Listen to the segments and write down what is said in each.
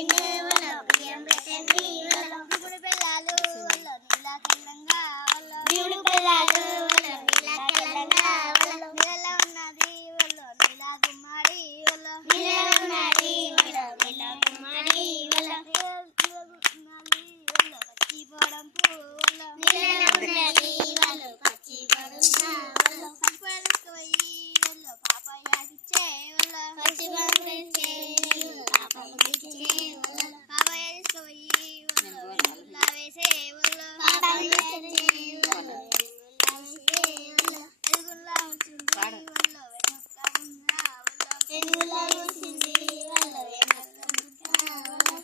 పెట్టిండు వల్ల బియ్యం పెట్టండి వల్ల దేవుడు పిల్లలు వల్ల నీలా తెల్లంగా వల్ల దేవుడు పిల్లలు వల్ల నీలా తెల్లంగా వల్ల నీలా ఉన్నది వల్ల నీలా గుమ్మడి వల్ల నీలా ఉన్నది వల్ల నీలా గుమ్మడి వల్ల వల్ల పచ్చి పొడంపు వల్ల నీలా ఉన్నది వల్ల పచ్చి పొడంపు వల్ల పచ్చిపడుకోయి వల్ల పాప యాగిచ్చే వల్ల పచ్చి బంధించే పాప యాగిచ్చే వల్ల పాప యాగిపోయి వల్ల లావేసే వల్ల పాప యాగిచ్చే వల్ల లావేసే వల్ల ఎరుగులా ఉంటుంది వల్ల వెనక ఉందా వల్ల ఎరుగులా ఉంటుంది వల్ల వెనక ఉందా వల్ల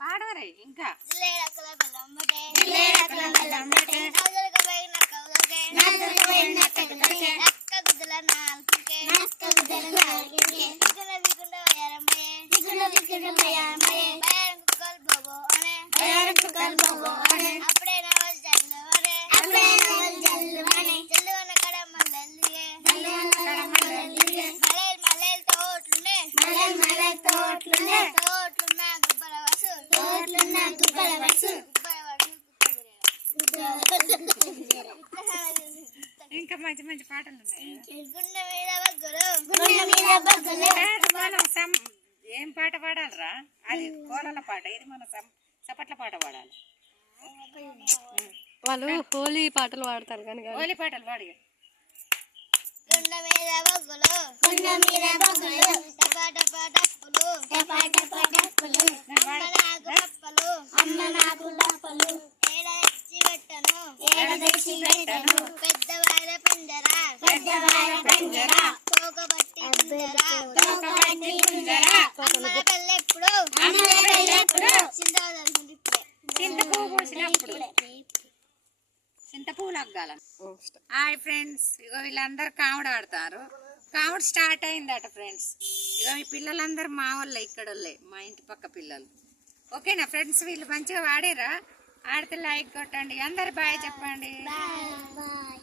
పాడవరే ఇంకా లేడకల బెల్లమ్మటే లేడకల బెల్లమ్మటే నాదరక బైన కౌలకే నాదరక బైన కౌలకే నక్క గుదల నాల్కే నక్క గుదల నాల్కే వికుల వికుండ వయరమయే వికుల వికుండ వయరమయే బయరం కుకల్ బోబో అనే బయరం కుకల్ బోబో అనే అప్పుడే నవల్ జల్లు అనే అప్పుడే నవల్ జల్లు అనే జల్లు అన్న కడ మల్లెల్లిగే జల్లు అన్న కడ మల్లెల్లిగే మలెల్ మలెల్ తోట్లునే మలెల్ మలెల్ తోట్లునే తోట్లున్నా గుబ్బల వసు తోట్లున్నా గుబ్బల వసు గుబ్బల వసు ఇంకా మంచి మంచి పాటలు ఉన్నాయి. గుండె మీద బగ్గులు గుండె మీద బగ్గులు మనం ఏం పాట పాడాలరా? అది కోలల పాట, ఇది మన చప్పట్ల పాట పాడాలి. వాళ్ళు హోలీ పాటలు పాడతారు కానీ హోలీ పాటలు పాడి. గుండె మీద బగ్గులు గుండె మీద బగ్గులు టపా టపా టప్పులు టపా టపా టప్పులు అమ్మ నాకు డప్పలు అమ్మ నాకు డప్పలు ఏడ తెచ్చి పెట్టను ఏడ తెచ్చి పెట్టను పెద్దవాళ్ళ పంజరా పెద్దవాళ్ళ పంజరా తోక బట్టి పంజరా తోక బట్టి పంజరా అమ్మల పెళ్ళెప్పుడు అమ్మల పెళ్ళెప్పుడు చింతాదనుకుంటే ఇప్పుడే చింతపువ్వు పోసినప్పుడు చింతపువ్వులు అగ్గాల. హాయ్ ఫ్రెండ్స్, ఇగో వీళ్ళందరూ కామెడీ ఆడతారు. కామెడీ స్టార్ట్ అయిందట ఫ్రెండ్స్. ఇగో ఈ పిల్లలందరూ మా వాళ్ళే, ఇక్కడ వాళ్ళే, మా ఇంటి పక్క పిల్లలు. ఓకేనా ఫ్రెండ్స్? వీళ్ళు మంచిగా ఆడిరా? ఆడితే లైక్ కొట్టండి. అందరు బాయ్ చెప్పండి. బాయ్.